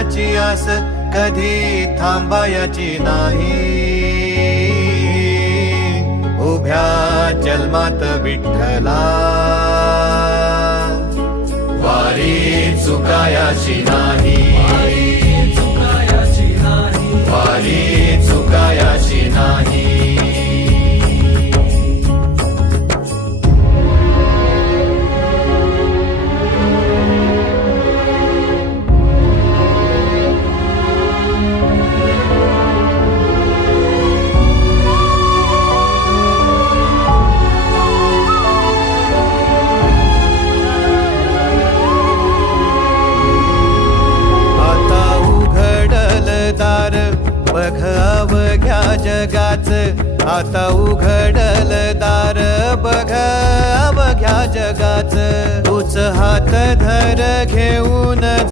देवाची आस कधी थांबायची नाही. उभ्या जन्मात विठ्ठला वारी चुकायाची नाही. वारी चुकायाची नाही. बघ अवघ्या जगाच, आता उघडल दार बघ अवघ्या जगाच. तूच हात धर घेऊन